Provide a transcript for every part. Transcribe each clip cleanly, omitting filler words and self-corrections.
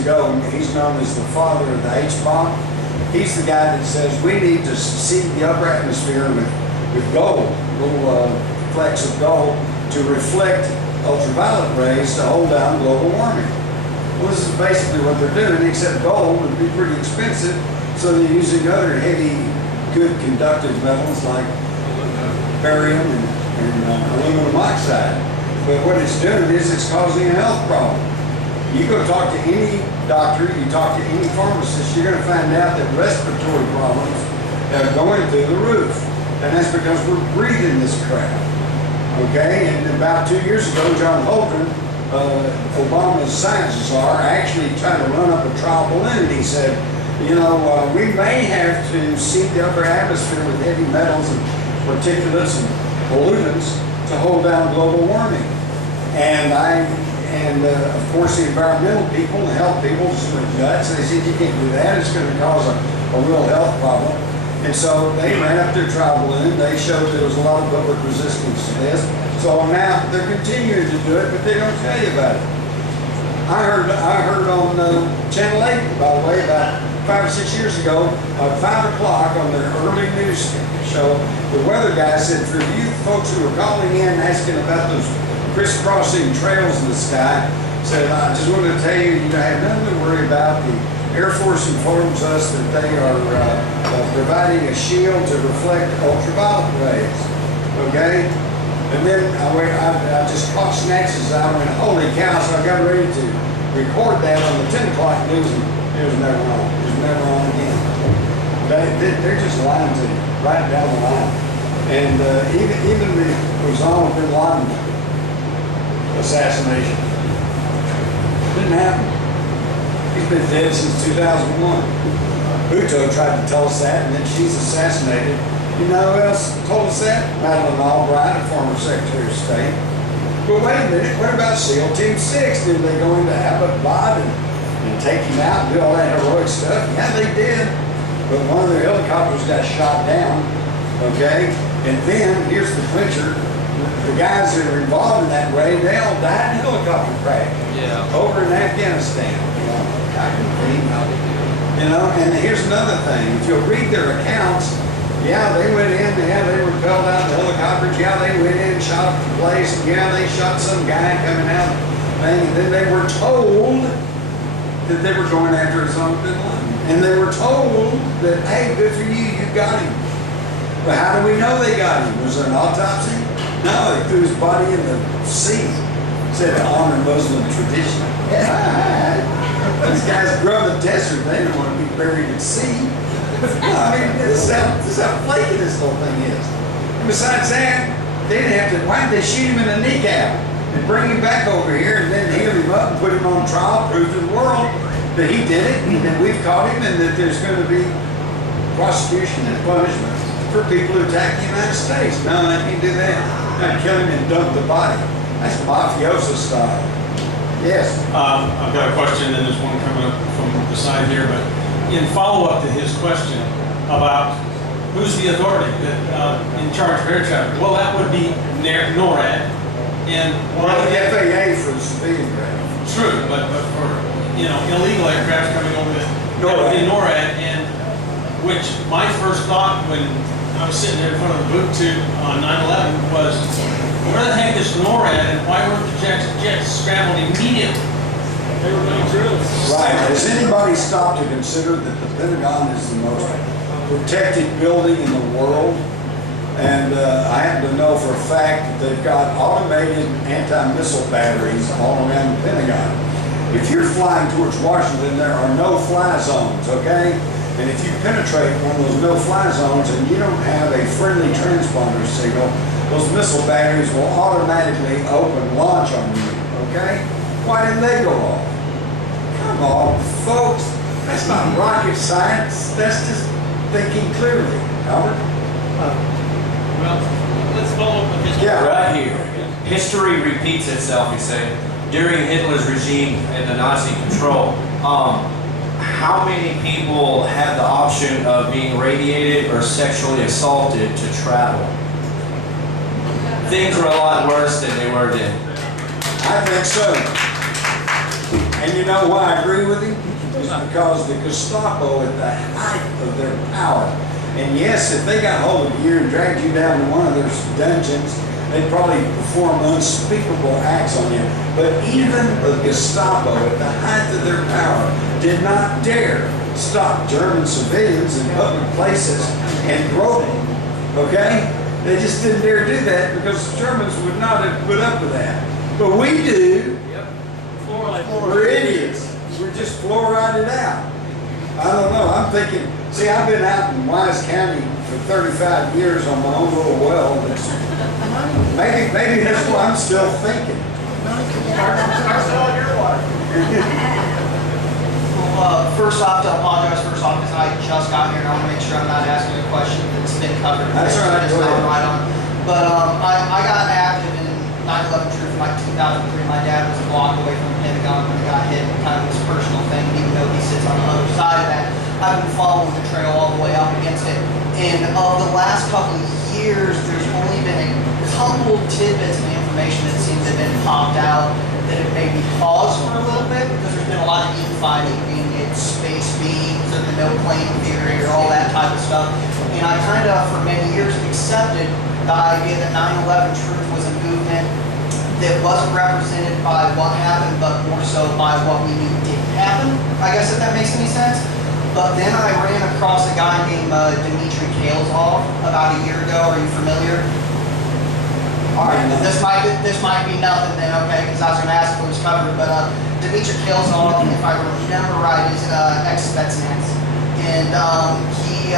ago, and he's known as the father of the H-bomb. He's the guy that says we need to seed the upper atmosphere with gold, little flecks of gold, to reflect ultraviolet rays to hold down global warming. Well, this is basically what they're doing, except gold would be pretty expensive, so they're using other heavy, good conductive metals like barium and aluminum oxide. But what it's doing is it's causing a health problem. You go talk to any doctor, you talk to any pharmacist, you're going to find out that respiratory problems are going through the roof. And that's because we're breathing this crap. Okay? And about 2 years ago, John Hogan, Obama's science czar, actually tried to run up a trial balloon. He said, you know, we may have to seed the upper atmosphere with heavy metals and particulates and pollutants to hold down global warming. And of course the environmental people, the health people just went nuts. They said you can't do that, it's going to cause a real health problem. And so they ran up their trial balloon. They showed there was a lot of public resistance to this. So now they're continuing to do it, but they don't tell you about it. I heard on Channel 8, by the way, about 5 or 6 years ago, at 5 o'clock on their early news show, the weather guy said, for you folks who are calling in asking about those crisscrossing trails in the sky, said, I just wanted to tell you, you have nothing to worry about. The Air Force informs us that they are providing a shield to reflect ultraviolet rays. Okay? And then I just caught snatches. I went, holy cow, so I got ready to record that on the 10 o'clock news, and it was never on. It was never on again. They're just lying to you, right down the line. And even the Osama bin Laden assassination didn't happen. He's been dead since 2001. Bhutto tried to tell us that, and then she's assassinated. You know who else told us that? Madeleine Albright, a former Secretary of State. But wait a minute, what about SEAL Team 6? Did they go into Abbottabad and take him out and do all that heroic stuff? Yeah, they did. But one of their helicopters got shot down, okay? And then, here's the clincher, the guys that were involved in that raid, they all died in helicopter crash. Yeah. Over in Afghanistan. You know, and here's another thing. If you'll read their accounts, yeah, they went in, yeah, they repelled out the helicopters, yeah, they went in, shot up the place, yeah, they shot some guy coming out, and then they were told that they were going after Osama bin Laden. And they were told that, hey, good for you, you got him. But how do we know they got him? Was there an autopsy? No, they threw his body in the sea. Said to honor Muslim tradition. Yeah, these guys grew up in the desert, they don't want to be buried at sea. No, I mean, this is how flaky this whole thing is. And besides that, they didn't have to, why did they shoot him in the kneecap and bring him back over here and then heal him up and put him on trial, prove to the world that he did it and that we've caught him and that there's going to be prosecution and punishment for people who attack the United States. No, they can't do that. Not kill him and dump the body. That's mafioso style. Yes? I've got a question, and there's one coming up from the side here, but in follow-up to his question about who's the authority in charge of air traffic, well, that would be NORAD. And well, the FAA for the civilian craft. True, but for illegal aircraft coming over, that would be NORAD. And which my first thought when I was sitting there in front of the boot tube on 9/11 was, where the heck is NORAD, and why weren't the jets scrambled immediately? They were going drills. Right. Has anybody stopped to consider that the Pentagon is the most protected building in the world? And I happen to know for a fact that they've got automated anti-missile batteries all around the Pentagon. If you're flying towards Washington, there are no-fly zones, okay? And if you penetrate one of those no-fly zones and you don't have a friendly transponder signal, those missile batteries will automatically open launch on you, okay? Why didn't they go off? Come on, folks. That's not rocket science. That's just thinking clearly. Albert? Well, let's follow up with history. Yeah, right here. History repeats itself, you say. During Hitler's regime and the Nazi control, how many people had the option of being radiated or sexually assaulted to travel? Things were a lot worse than they were then. I think so. And you know why I agree with him? It's because the Gestapo at the height of their power. And yes, if they got hold of you and dragged you down to one of their dungeons, they'd probably perform unspeakable acts on you. But even the Gestapo at the height of their power did not dare stop German civilians in public places and grope them. Okay? They just didn't dare do that because the Germans would not have put up with that. But we do. We're idiots. We're just fluoridated out. I don't know. I'm thinking, see, I've been out in Wise County for 35 years on my own little well. Maybe that's what I'm still thinking. Well, first off, to apologize first off because I just got here and I want to make sure I'm not asking a question that's been covered. That's all right. Go ahead. Right on. But I got active in 9/11 truth in like 2003. My dad was a block away from the Pentagon when he got hit. Kind of his personal thing, even though he sits on the other side of that. I've been following the trail all the way up against it. And of the last couple of years, there's only been a couple tidbits of information that seems to have been popped out that have made me pause for a little bit because there's been a lot of infighting, being it space beams or the no plane theory or all that type of stuff. And I kind of, for many years, accepted the idea that 9/11 truth was a movement that wasn't represented by what happened, but more so by what we knew didn't happen. I guess if that makes any sense. But then I ran across a guy named Dmitry Kalesov about a year ago. Are you familiar? All right, then this might be nothing then, okay? Because I was going to ask if it was covered. But Dmitry Kalesov, if I remember right, is ex-Spetsnaz, and he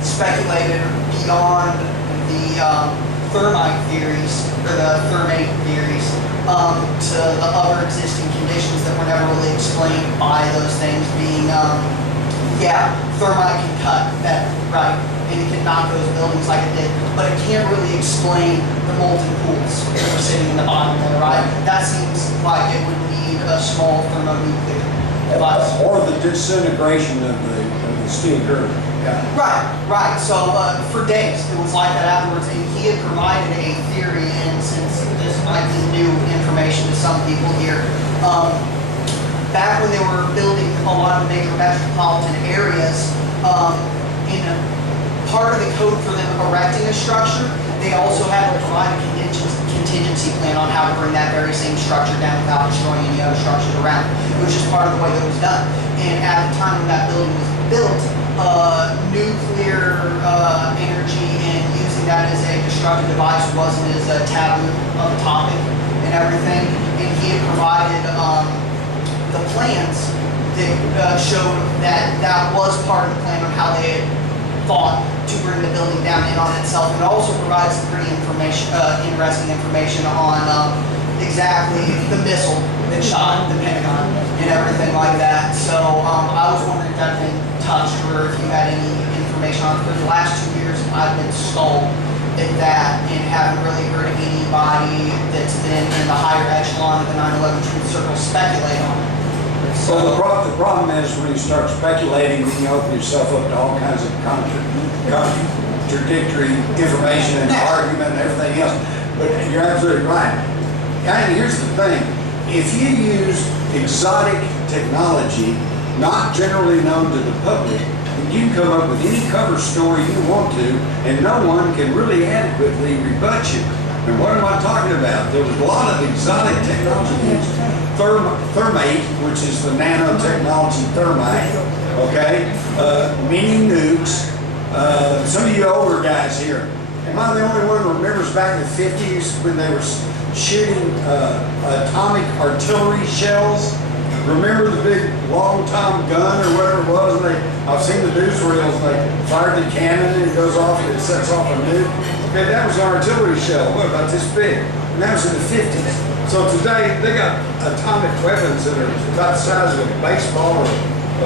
speculated beyond the thermite theories or the thermate theories to the other existing conditions that were never really explained by those things being. Thermite can cut that, right, and it can knock those buildings like it did, but it can't really explain the molten pools that were sitting in the bottom there, right? That seems like it would need a small thermonuclear device. Or the disintegration of the steel girdle. Yeah. Right. So for days, it was like that afterwards, and he had provided a theory, and since this might be new information to some people here, back when they were building a lot of the major metropolitan areas, in a part of the code for them erecting a structure, they also had to provide a contingency plan on how to bring that very same structure down without destroying any other structures around it. It was just part of the way that it was done. And at the time when that building was built, nuclear energy and using that as a destructive device wasn't as taboo of a topic and everything. And he had provided the plans that showed that that was part of the plan on how they had thought to bring the building down in on itself. It also provides some pretty interesting information on exactly the missile that shot the Pentagon and everything like that. So I was wondering if that had been touched or if you had any information on it. For the last 2 years, I've been stalled at that and haven't really heard anybody that's been in the higher echelon of the 9/11 truth circle speculate on it. So the problem is when you start speculating, then you open yourself up to all kinds of contradictory information and argument and everything else. But you're absolutely right. And here's the thing. If you use exotic technology, not generally known to the public, then you can come up with any cover story you want to, and no one can really adequately rebut you. And what am I talking about? There was a lot of exotic technology used. Thermate, which is the nanotechnology thermite, okay? Mini nukes. Some of you older guys here, am I the only one who remembers back in the 50s when they were shooting atomic artillery shells? Remember the big long tom gun or whatever it was? I've seen the newsreels, they fired the cannon and it goes off and it sets off a nuke. Okay, that was an artillery shell. What about this big? And that was in the 50s. So today, they got atomic weapons that are about the size of a baseball or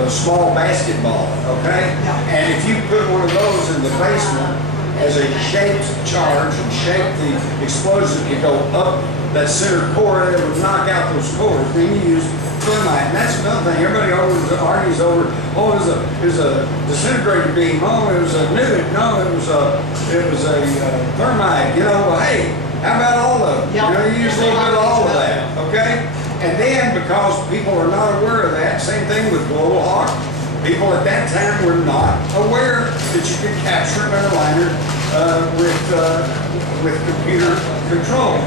a small basketball, okay? And if you put one of those in the basement as a shaped charge and shape the explosive, you go up that center core and it would knock out those cores. Then you use thermite. And that's another thing. Everybody always argues over, oh, it was a disintegrator beam. Oh, it was a nuke. No, it was a thermite. You know, well, hey, how about all of them? You know, you use a little bit of all of that, okay? And then, because people are not aware of that, same thing with Global Hawk. People at that time were not aware that you could capture an airliner with computer control.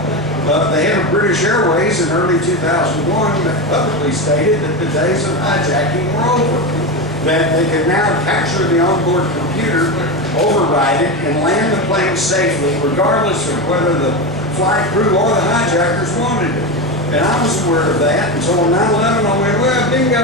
The head of British Airways in early 2001 publicly stated that the days of hijacking were over. That they could now capture the onboard computer, override it, and land the plane safely, regardless of whether the flight crew or the hijackers wanted it. And I was aware of that, and so on 9/11 I went, well, bingo,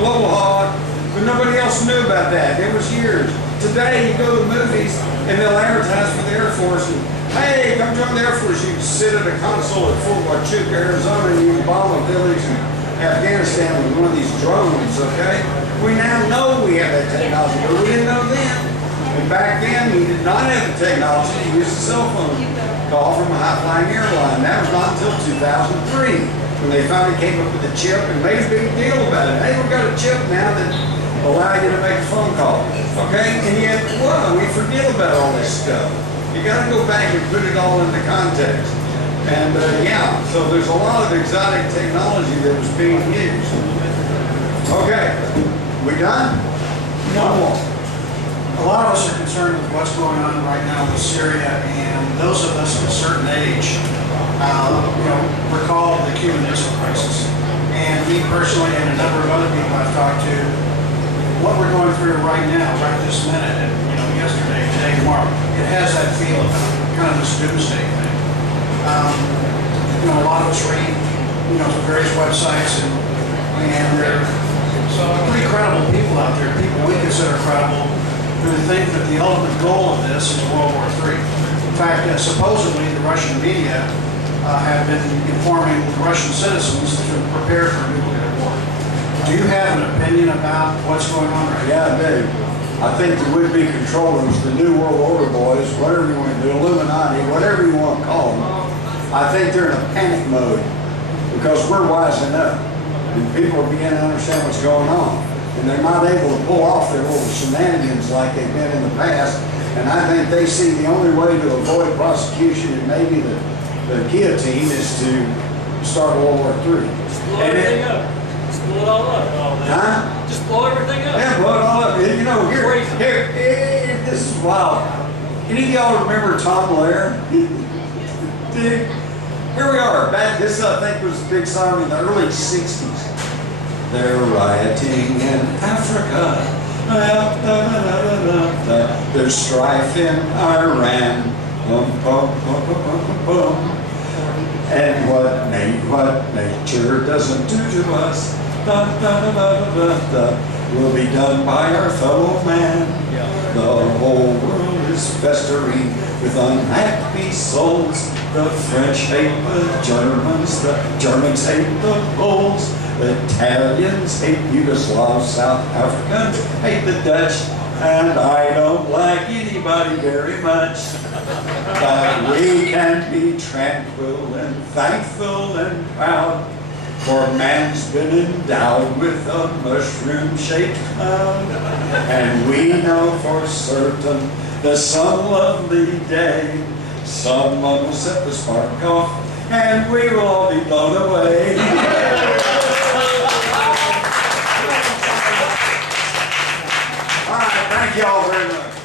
Global Hawk, but nobody else knew about that. It was years. Today, you go to the movies, and they'll advertise for the Air Force, and hey, come join the Air Force. You can sit at a console at Fort Huachuca, Arizona, and you can bomb a village in Afghanistan with one of these drones, okay? We now know we have that technology, but we didn't know then. And back then, we did not have the technology to use a cell phone call from a high-flying airline. That was not until 2003, when they finally came up with a chip and made a big deal about it. Hey, we've got a chip now that allows you to make a phone call, okay? And yet, well, we forget about all this stuff. You got to go back and put it all into context. And yeah, so there's a lot of exotic technology that was being used. Okay, we done? One more. A lot of us are concerned with what's going on right now with Syria, and those of us of a certain age, recall the Cuban Missile Crisis. And me personally, and a number of other people I've talked to, what we're going through right now, right this minute, and yesterday, today, tomorrow, it has that feel of kind of this doomsday thing. A lot of us read, various websites, and there are pretty credible people out there, people we consider credible, who think that the ultimate goal of this is World War III. In fact, supposedly the Russian media have been informing Russian citizens to prepare for nuclear war. Do you have an opinion about what's going on right now? Yeah, I do. I think the would-be controllers, the New World Order boys, whatever you want to do, Illuminati, whatever you want to call them, I think they're in a panic mode because we're wising up and people are beginning to understand what's going on. And they're not able to pull off their little shenanigans like they've been in the past. And I think they see the only way to avoid prosecution and maybe the guillotine is to start World War III. Blow everything up. Just blow it all up. Huh? Just blow everything up. Yeah, blow it all up. Here, this is wild. Any of y'all remember Tom Lehrer? Dude, here we are. Back, this I think was a big song in the early 60s. They're rioting in Africa. There's strife in Iran. And what nature doesn't do to us will be done by our fellow man. The whole world is festering with unhappy souls. The French hate the Germans hate the Poles. The Italians hate Yugoslavs, South Africans hate the Dutch, and I don't like anybody very much. But we can be tranquil and thankful and proud, for man's been endowed with a mushroom-shaped cloud. And we know for certain that some lovely day, someone will set the spark off, and we will all be blown away. All right, thank you all very much.